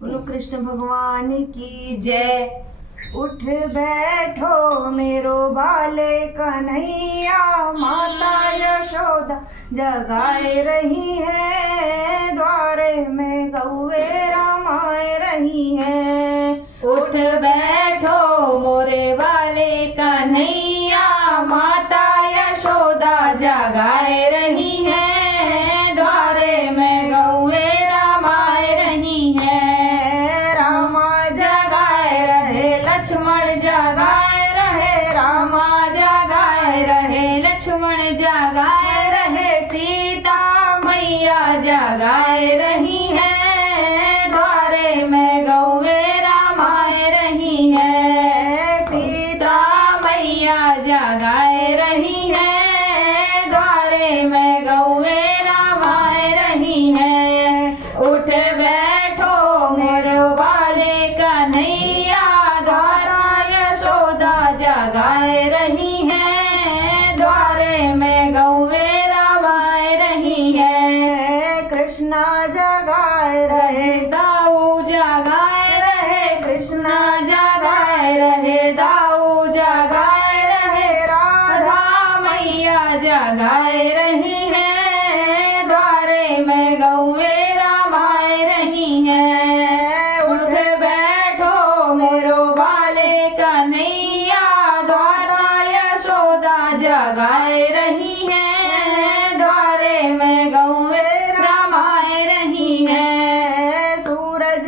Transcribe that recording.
बोलो कृष्ण भगवान की जय। उठ बैठो मेरो बाले कन्हैया, माता यशोदा जगाए रही है, द्वारे में गौवे रमाए रही है। उठ बैठो मोरे बाले कन्हैया, माता यशोदा जगाए रही है, द्वारे में गौवे रमाए रही है। रामा जगाए रहे लक्ष्मण जगाए रहे, रामा जगाए रहे लक्ष्मण जगाए रहे, सीता मैया जगाए रही है, द्वारे में गौवे रमाए रही है। सीता मैया जगाए रही है, द्वारे में गौवे रमाए रही है। उठ बैठो मोरे बाले कन्हैया, द्वारा यशोदा जगाए रही है, द्वारे में गौवे रमाए रही है। कृष्णा जगाए रहे दाऊ जगाए रहे, कृष्णा जगाए रहे दाऊ जगाए रहे, राधा मैया जगाए रही है, द्वारे में गौवे रमाए रही है। उठ बैठो मेरो बाले कन्हैया, द्वारा यशोदा जगाए रही है, द्वारे में गौवे रमाए रही है। सूरज